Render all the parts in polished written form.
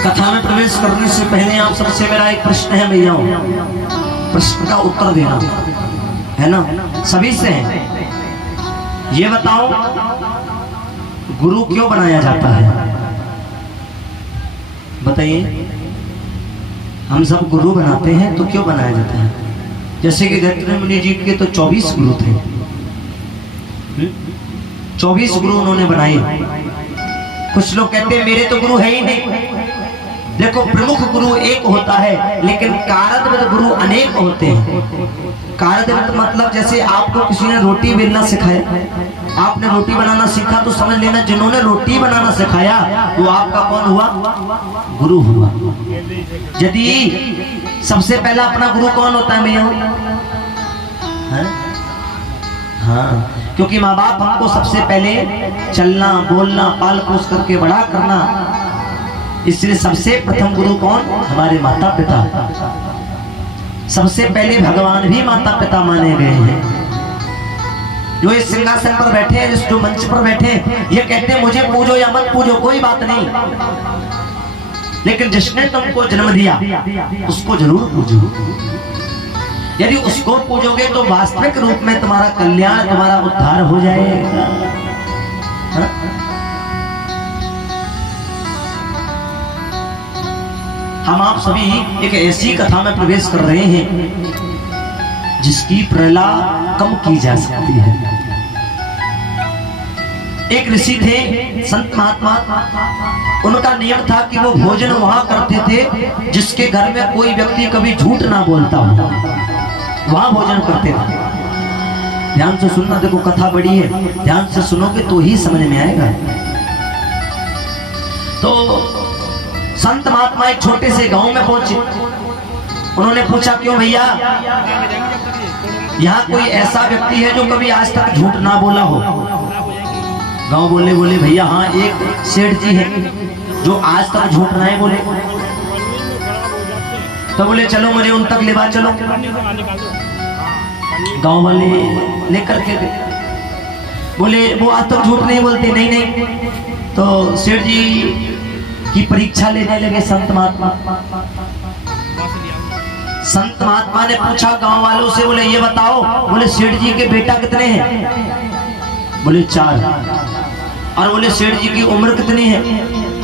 कथा में प्रवेश करने से पहले आप सबसे मेरा एक प्रश्न है भैया, प्रश्न का उत्तर देना है ना, सभी से है। ये बताओ गुरु क्यों बनाया जाता है? बताइए। हम सब गुरु बनाते हैं तो क्यों बनाया जाता है? जैसे कि गौतम मुनि जी के तो 24 गुरु थे, 24 गुरु उन्होंने बनाए। कुछ लोग कहते हैं मेरे तो गुरु है ही नहीं। देखो, प्रमुख गुरु एक होता है, लेकिन कारदविद गुरु अनेक होते हैं। कारदविद मतलब जैसे आपको किसी ने रोटी बेलना सिखाया, आपने रोटी बनाना सीखा, तो समझ लेना जिन्होंने रोटी बनाना सिखाया वो आपका कौन हुआ? गुरु हुआ। यदि सबसे पहला अपना गुरु कौन होता है भैया? हाँ, क्योंकि माँ बाप हमको सबसे पहले चलना बोलना पाल पोस करके बड़ा करना, इसलिए सबसे प्रथम गुरु कौन? हमारे माता पिता। सबसे पहले भगवान भी माता पिता माने गए हैं। जो इस सिंहासन पर बैठे हैं, जो मंच पर बैठे हैं, ये कहते हैं मुझे पूजो या मत पूजो कोई बात नहीं, लेकिन जिसने तुमको जन्म दिया उसको जरूर पूजो। यदि उसको पूजोगे तो वास्तविक रूप में तुम्हारा कल्याण, तुम्हारा उद्धार हो जाएगा। हम आप सभी एक ऐसी कथा में प्रवेश कर रहे हैं जिसकी प्रेरणा कम की जा सकती है। एक ऋषि थे, संत महात्मा। उनका नियम था कि वो भोजन वहां करते थे जिसके घर में कोई व्यक्ति कभी झूठ ना बोलता हो, वहां भोजन करते थे। ध्यान से सुनना, देखो कथा बड़ी है, ध्यान से सुनोगे तो ही समझ में आएगा। तो संत महात्मा एक छोटे से गांव में पहुंचे। उन्होंने पूछा क्यों भैया, यहाँ कोई ऐसा व्यक्ति है जो कभी आज तक झूठ ना बोला हो? गांव बोले भैया हाँ, एक सेठ जी है जो आज तक झूठ नहीं बोले। तो बोले चलो मुझे उन तक लेवा चलो। गांव वाले लेकर के गए। बोले वो आज तक झूठ नहीं बोलते। नहीं। तो सेठ जी की परीक्षा लेने लगे संत महात्मा। संत महात्मा ने पूछा गांव वालों से, बोले ये बताओ, बोले सेठ जी के बेटा कितने हैं? बोले 4। और बोले सेठ जी की उम्र कितनी है?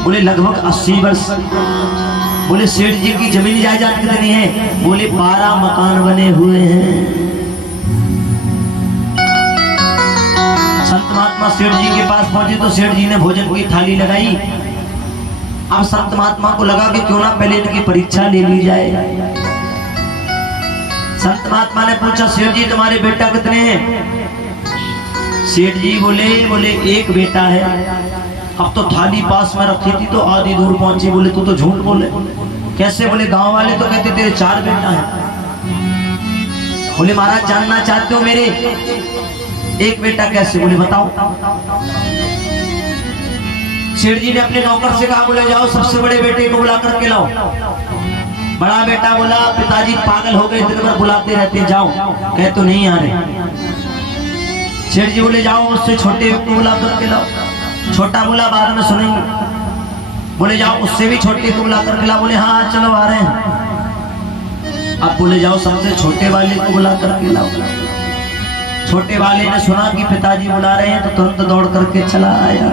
बोले लगभग 80 वर्ष। बोले सेठ जी की जमीन जायदाद कितनी है? बोले 12 मकान बने हुए हैं। संत महात्मा सेठ जी के पास पहुंचे तो सेठ जी ने भोजन की थाली लगाई। अब संत महात्मा को लगा कि क्यों ना पहले इनकी परीक्षा ले ली जाए। संत महात्मा ने पूछा सेठ जी तुम्हारे बेटा कितने हैं? सेठ जी बोले एक बेटा है। अब तो थाली पास में रखी थी तो आधी दूर पहुंची। बोले तू तो झूठ बोले। कैसे? बोले गांव वाले तो कहते तेरे 4 बेटा है। बोले महाराज जानना चाहते हो मेरे एक बेटा कैसे? बोले बताओ। सेठ जी ने अपने नौकर से कहा, बोले जाओ सबसे बड़े बेटे को बुला करके लाओ। बड़ा बेटा बोला पिताजी पागल हो गए, दिन भर बुलाते रहते, जाओ। कहे तो नहीं आ रहे। सेठ जी बोले जाओ उससे छोटे को बुला करके लाओ। छोटा बोला बाद में सुनेंगे। बोले जाओ उससे भी छोटे को बुला करके लाओ। बोले हाँ चलो आ रहे हैं। अब बोले जाओ सबसे छोटे वाले को बुला करके लाओ। छोटे वाले ने सुना कि पिताजी बुला रहे हैं तो तुरंत दौड़ करके चला आया।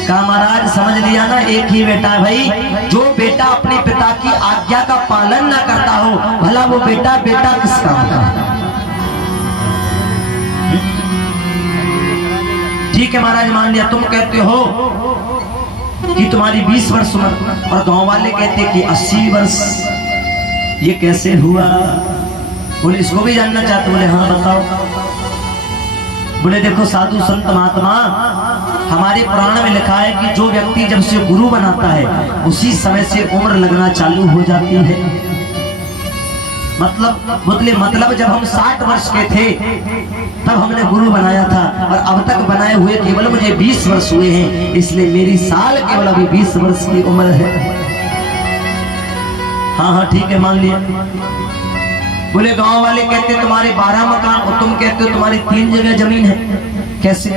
कहा महाराज समझ लिया ना, एक ही बेटा है भाई। जो बेटा अपने पिता की आज्ञा का पालन ना करता हो, भला वो बेटा किस काम का? ठीक है महाराज मान लिया, तुम कहते हो कि तुम्हारी 20 वर्ष उम्र और गांव वाले कहते कि 80 वर्ष। ये कैसे हुआ? बोले इसको भी जानना चाहते? बोले हाँ बताओ। बोले देखो साधु संत महात्मा, हमारे पुराण में लिखा है कि जो व्यक्ति जब से गुरु बनाता है उसी समय से उम्र लगना चालू हो जाती है। मतलब जब हम 60 वर्ष के थे तब हमने गुरु बनाया था, और अब तक बनाए हुए केवल मुझे 20 वर्ष हुए हैं, इसलिए मेरी साल केवल अभी 20 वर्ष की उम्र है। हाँ ठीक है मान लिया। बोले गांव वाले कहते तुम्हारे 12 मकान और तुम कहते हो तुम्हारी 3 जगह जमीन है, कैसे?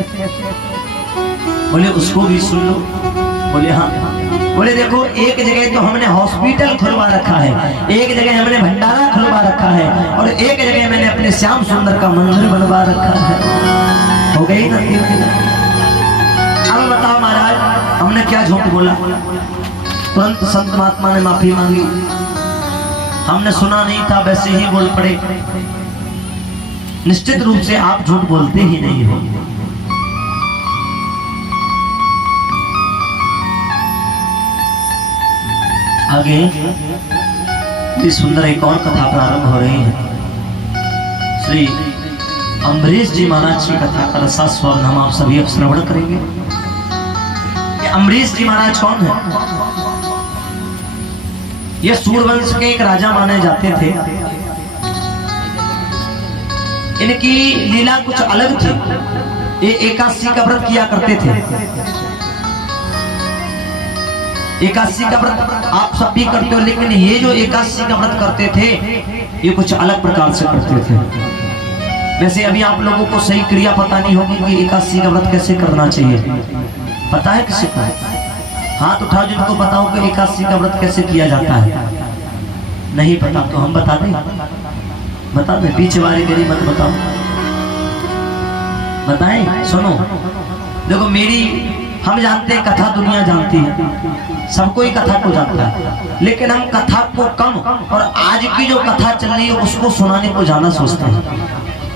बोले उसको भी सुन लो। बोले हाँ। बोले देखो एक जगह तो हमने हॉस्पिटल खुलवा रखा है, एक जगह हमने भंडारा खुलवा रखा है, और एक जगह मैंने अपने श्याम सुंदर का मंदिर बनवा रखा है। हो गई ना? अब बताओ महाराज हमने क्या झूठ बोला? तुरंत संत महात्मा ने माफी मांगी, हमने सुना नहीं था, वैसे ही बोल पड़े। निश्चित रूप से आप झूठ बोलते ही नहीं हो। आगे ये सुंदर एक और कथा प्रारंभ हो रही है। श्री अम्बरीश जी महाराज की कथा का रसास्वादन हम आप सभी अब श्रवण करेंगे। ये अम्बरीश जी महाराज कौन है? ये सूर्यवंश के एक राजा माने जाते थे। इनकी लीला कुछ अलग थी। ये एकादशी का व्रत किया करते थे। एकादशी का व्रत आप सब भी करते हो, लेकिन ये जो एकादशी का व्रत करते थे ये कुछ अलग प्रकार से करते थे। वैसे अभी आप लोगों को सही क्रिया पता नहीं होगी कि एकादशी का व्रत कैसे करना चाहिए। पता है किसी को? हाथ उठाओ जिनको पता हो कि एकादशी का व्रत कैसे किया जाता है। नहीं पता तो हम बता दें, बता दें। पीछे वाले गरीब मत बताओ, बताएं। सुनो देखो, हम जानते हैं कथा दुनिया जानती है, सबको ही कथा को जानता है, लेकिन हम कथा को कम और आज की जो कथा चल रही है उसको सुनाने को ज्यादा सोचते हैं।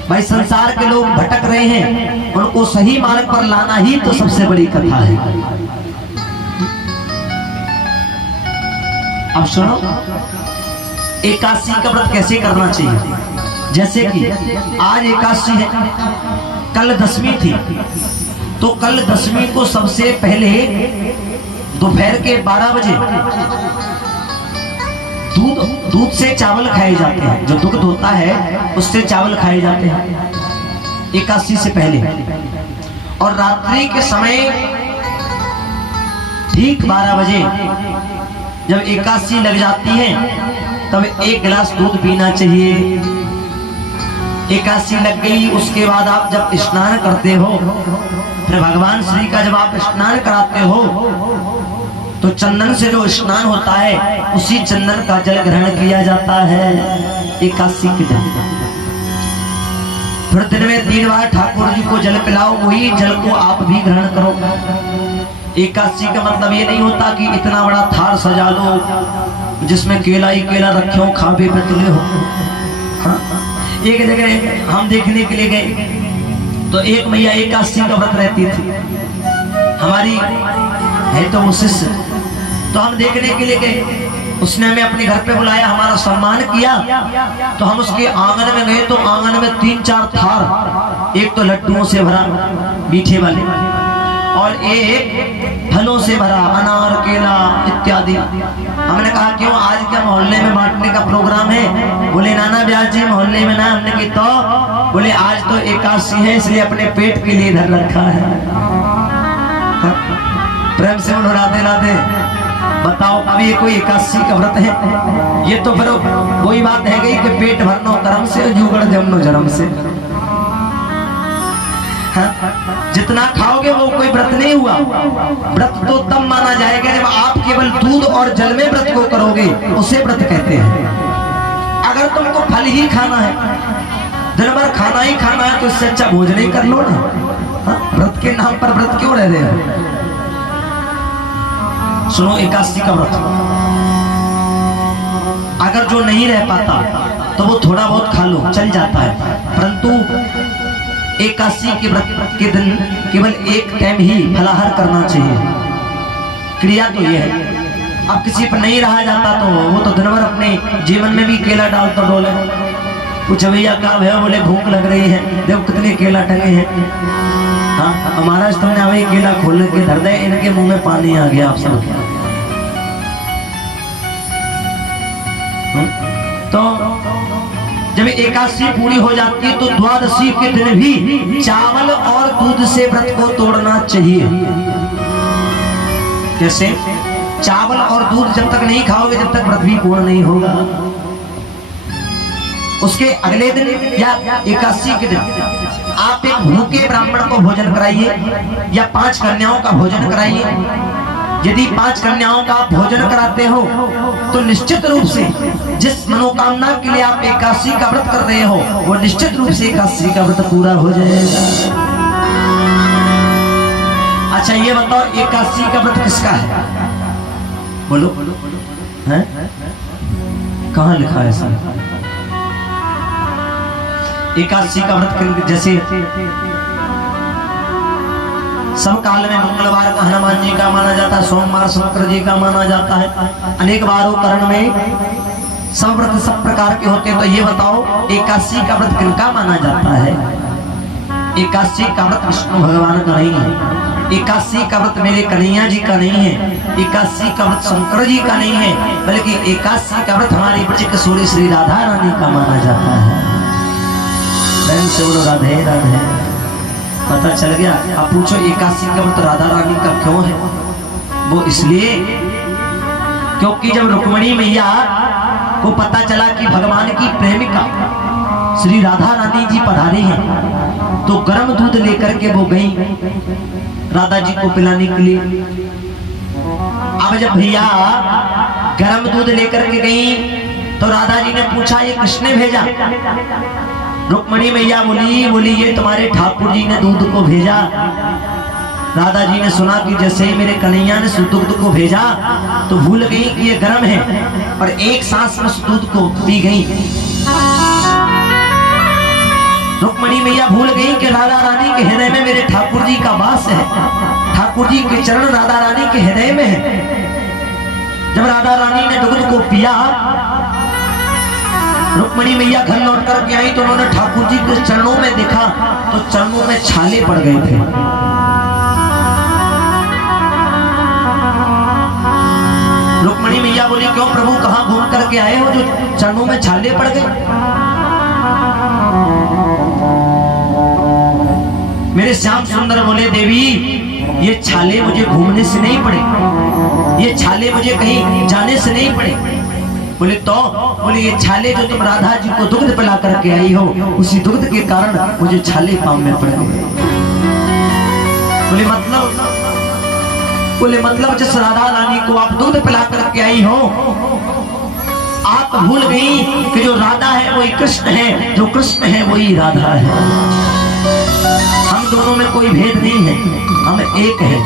भाई संसार के लोग भटक रहे हैं, उनको सही मार्ग पर लाना ही तो सबसे बड़ी कथा है। अब सुनो एकादशी का व्रत कैसे करना चाहिए। जैसे कि आज एकादशी है, कल दशमी थी, तो कल दशमी को सबसे पहले दोपहर के 12 बजे दूध से चावल खाए जाते हैं। जो दुग्ध होता है उससे चावल खाए जाते हैं एकादशी से पहले। और रात्रि के समय ठीक 12 बजे जब एकादशी लग जाती है तब 1 गिलास दूध पीना चाहिए। एकादशी लग गई, उसके बाद आप जब स्नान करते हो, फिर भगवान श्री का जब आप स्नान कराते हो तो चंदन से जो स्नान होता है उसी चंदन का जल ग्रहण किया जाता है एकादशी के दिन। फिर दिन में 3 बार ठाकुर जी को जल पिलाओ, वही जल को आप भी ग्रहण करो। एकादशी का मतलब ये नहीं होता कि इतना बड़ा थाल सजा लो जिसमें केला ही केला रखे हो, खावे पे तुले हो। हाँ? एक जगह हम देखने के लिए गए तो एक मैया एकादशी का व्रत रहती थी, हमारी है तो वो शिष्य। तो हम देखने के लिए गए, उसने हमें अपने घर पे बुलाया, हमारा सम्मान किया। तो हम उसके आंगन में गए तो आंगन में 3-4 थार, एक तो लड्डुओं से भरा मीठे वाले, और एक फलों से भरा, अनार केला इत्यादि। हमने कहा क्यों, आज क्या मोहल्ले में बांटने का प्रोग्राम है? बोले नाना ब्यास जी मोहल्ले में ना। हमने की तो बोले आज तो एकादशी है इसलिए अपने पेट के लिए इधर रखा है। प्रेम से बोलो राधे राधे। बताओ अब ये कोई एकादशी का व्रत है? ये तो फिर वही बात है गई कि पेट भरनो कर्म से, जुगड़ जमनो जन्म से। जितना खाओगे वो कोई व्रत नहीं हुआ। व्रत तो तब माना जाएगा जब आप केवल दूध और जल में व्रत को करोगे, उसे व्रत कहते हैं। अगर तुमको फल ही खाना है, दिन भर खाना ही खाना है, तो इससे अच्छा भोजन ही कर लो ना। व्रत के नाम पर व्रत क्यों रह रहे हैं? सुनो एकादशी का व्रत अगर जो नहीं रह पाता तो वो थोड़ा बहुत खा लो, चल जाता है, परंतु एकादशी के व्रत के दिन केवल एक टाइम ही फलाहार करना चाहिए। क्रिया तो ये है। अब किसी पर नहीं रहा जाता तो वो तो दिन भर अपने जीवन में भी केला डालता डोले। कुछ भैया काम है, बोले भूख लग रही है, देखो कितने केला टंगे हैं। हाँ महाराज तुमने वही केला खोलने के धर दे, इनके मुंह में पानी आ गया आप सब। तो जब एकादशी पूरी हो जाती है तो द्वादशी के दिन भी चावल और दूध से व्रत को तोड़ना चाहिए। जैसे चावल और दूध जब तक नहीं खाओगे जब तक व्रत भी पूर्ण नहीं होगा। उसके अगले दिन या एकादशी के दिन आप एक भूखे ब्राह्मण को भोजन कराइए या 5 कन्याओं का भोजन कराइए। यदि 5 कन्याओं का आप भोजन कराते हो तो निश्चित रूप से जिस मनोकामना के लिए आप एकादशी का व्रत कर रहे हो वो निश्चित रूप से एकादशी का व्रत पूरा हो जाएगा। अच्छा ये बताओ एकादशी का व्रत किसका है? बोलो हैं? कहाँ लिखा है ऐसा? एकादशी का व्रत जैसे सब काल में मंगलवार का हनुमान जी का माना जाता है, सोमवार शंकर जी का माना जाता है, अनेक बारों करण में सब व्रत सब प्रकार के होते हैं। तो ये बताओ एकादशी का व्रत किनका माना जाता है? एकादशी का व्रत विष्णु भगवान का नहीं है, एकादशी का व्रत मेरे कन्हैया जी का नहीं है, एकादशी का व्रत शंकर जी का नहीं है, बल्कि एकादशी का व्रत हमारी ब्रज किशोरी श्री राधा रानी का माना जाता है। बहन से बोलो राधे राधे। पता चल गया? आप पूछो एकादशी का व्रत राधा रानी का क्यों है? वो इसलिए क्योंकि जब रुक्मिणी मैया को पता चला कि भगवान की प्रेमिका श्री राधा रानी जी पधारी हैं, तो गर्म दूध लेकर के वो गई राधा जी को पिलाने के लिए। अब जब भैया गर्म दूध लेकर के गई तो राधा जी ने पूछा ये किसने भेजा? रुक्मिणी मैया बोली ये तुम्हारे ठाकुर जी ने दूध को भेजा। राधा जी ने सुना कि जैसे ही मेरे कन्हैया ने दूध को भेजा तो भूल गई कि ये गर्म है और एक सांस में दूध को पी गई। रुक्मिणी मैया भूल गई कि राधा रानी के हृदय में मेरे ठाकुर जी का वास है, ठाकुर जी के चरण राधा रानी के हृदय में है। जब राधा रानी ने दूध को पिया, रुक्मिणी मैया घर लौट कर के आई तो उन्होंने ठाकुर जी के चरणों में देखा तो चरणों में छाले पड़ गए थे। रुक्मिणी मैया बोली क्यों प्रभु, कहां घूम करके आए हो जो चरणों में छाले पड़ गए? मेरे श्याम सुंदर बोले देवी ये छाले मुझे घूमने से नहीं पड़े, ये छाले मुझे कहीं जाने से नहीं पड़े। बोले तो बोले ये छाले जो तुम राधा जी को दुग्ध पिला करके आई हो उसी दुग्ध के कारण मुझे छाले पाँव में पड़ गए। बोले मतलब जिस राधा रानी को आप दूध पिला करके आई हो आप भूल गई कि जो राधा है वही कृष्ण है, जो कृष्ण है वही राधा है। हम दोनों में कोई भेद नहीं है, हम एक है।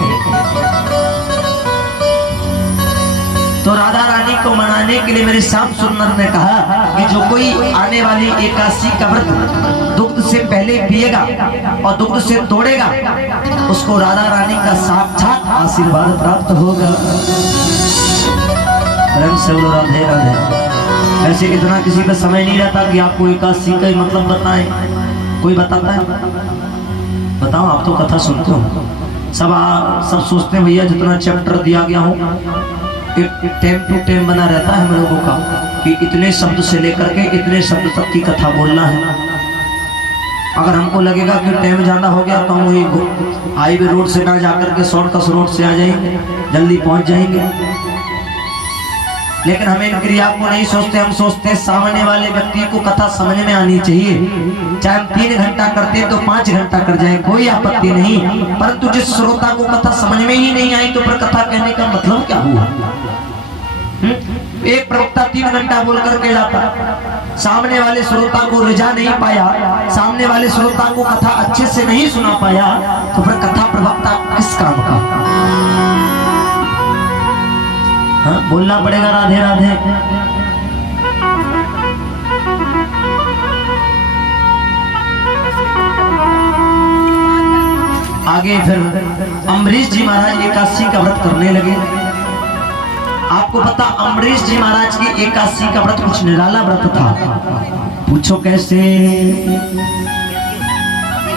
तो राधा रानी को मनाने के लिए मेरे श्याम सुंदर ने कहा कि जो कोई आने वाली एकादशी का व्रत दुग्ध से पहले पिएगा और दुग्ध से तोड़ेगा उसको राधा रानी का साक्षात आशीर्वाद प्राप्त होगा। राधे राधे। ऐसे इतना किसी का समय नहीं रहता कि आपको एकादशी का मतलब बताएं। कोई बताता है? बताओ, आप तो कथा सुनते हो। सब सोचते हैं भैया जितना चैप्टर दिया गया हो एक टाइम टू टाइम बना रहता है हम लोगों का कि इतने शब्द से लेकर के इतने शब्द तक की कथा बोलना है। अगर हमको लगेगा कि टाइम ज्यादा हो गया तो हम वही हाईवे रोड से ना जाकर के शॉर्टकट रोड से आ जाएंगे, जल्दी पहुंच जाएंगे। लेकिन हम इन क्रिया को नहीं सोचते, हम सोचते हैं सामने वाले व्यक्ति को कथा समझ में आनी चाहिए। चाहे हम 3 घंटा करते हैं तो 5 घंटा कर जाए, कोई आपत्ति नहीं, परंतु जिस श्रोता को कथा समझ में ही नहीं आई तो फिर कथा कहने का मतलब क्या हुआ? एक प्रवक्ता 3 घंटा बोल करके जाता, सामने वाले श्रोता को रिझा नहीं पाया, सामने वाले श्रोता को कथा अच्छे से नहीं सुना पाया, तो फिर कथा प्रवक्ता किस काम का? हाँ, बोलना पड़ेगा राधे राधे। आगे फिर अम्बरीश जी महाराज एकादशी का व्रत करने लगे। आपको पता अम्बरीश जी महाराज की एकादशी का व्रत कुछ निराला व्रत था। पूछो कैसे?